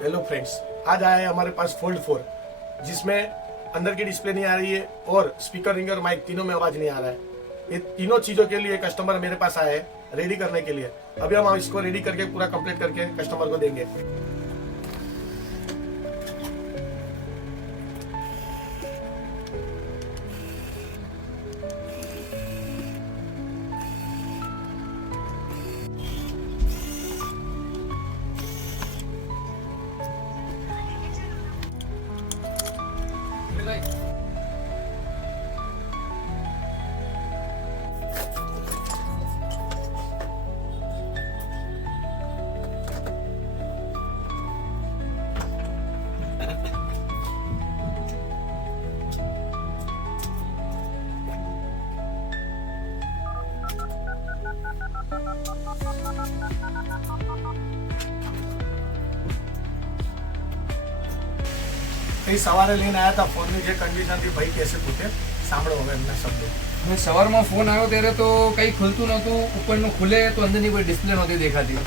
Hello friends, आज आया है हमारे पास फोल्ड 4 जिसमें अंदर की डिस्प्ले नहीं आ रही है और स्पीकर रिंग और माइक तीनों में आवाज नहीं आ रहा है। ये तीनों चीजों के लिए कस्टमर मेरे पास आया है रेडी करने के लिए। अभी हम इसको रेडी करके पूरा कंप्लीट करके कस्टमर को देंगे। કઈ સવારે લઈને આવ્યા હતા ફોનની જે કન્ડિશન થી ભાઈ કેસે પૂછે સાંભળો હવે એમના શબ્દો। મેં સવારમાં ફોન આવ્યો ત્યારે તો કંઈ ખુલતું નહોતું, ઉપરનું ખુલે તો અંદરની કોઈ ડિસ્પ્લે નહોતી દેખાતી,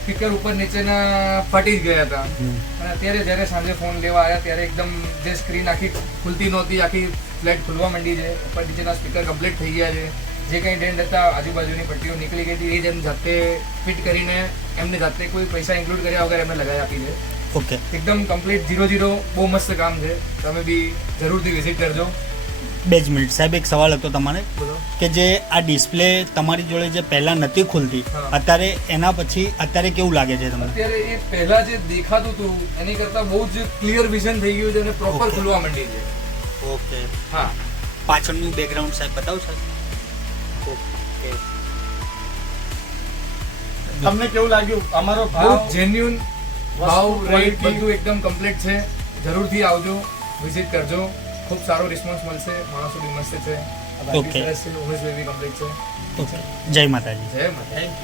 સ્પીકર ઉપર નીચેના ફાટી જ ગયા હતા। અને અત્યારે જ્યારે સાંજે ફોન લેવા આવ્યા ત્યારે એકદમ જે સ્ક્રીન આખી ખુલતી નહોતી, આખી ફ્લેટ ખુલવા માંડી છે, ઉપર નીચેના સ્પીકર કમ્પ્લીટ થઈ ગયા છે, જે કંઈ ડેન્ટ હતા આજુબાજુની પટ્ટીઓ નીકળી ગઈ હતી, એ જ એમ જાતે ફિટ કરીને એમને જાતે કોઈ પૈસા ઇન્ક્લુડ કર્યા વગર એમને લગાવી આપી છે। ઓકે, એકદમ કમ્પ્લીટ 0-0 બહુ મસ્ત કામ છે, તમે બી જરૂરથી વિઝિટ કરજો। 2 મિનિટ સાહેબ, એક સવાલ હતો તમારે કે જે આ ડિસ્પ્લે તમારી જોડે જે પહેલા નથી ખુલતી, હા. અત્યારે એના પછી અત્યારે કેવું લાગે છે તમને? અત્યારે એ પહેલા જે દેખાતું હતું એની કરતા બહુ જ ક્લિયર વિઝન થઈ ગયું છે અને પ્રોપર Okay. ખુલવા માંડી છે। ઓકે, હા, પાછળનું બેકગ્રાઉન્ડ સાહેબ બતાવો સાહેબ। ઓકે, તમને કેવું લાગ્યું અમારો બહુ ભાવ જેન્યુન ભાવ વસ્તુ, રેટ quality. બધું એકદમ કમ્પ્લીટ છે, જરૂરથી આવજો, વિઝિટ કરજો, ખૂબ સારો રિસ્પોન્સ મળશે, માણસો બી મસ્ત છે, Okay. સરસ છે, ઉમેશ બી કમ્પ્લીટ છે। ઓકે, જય માતાજી। જય માતા। Thank you.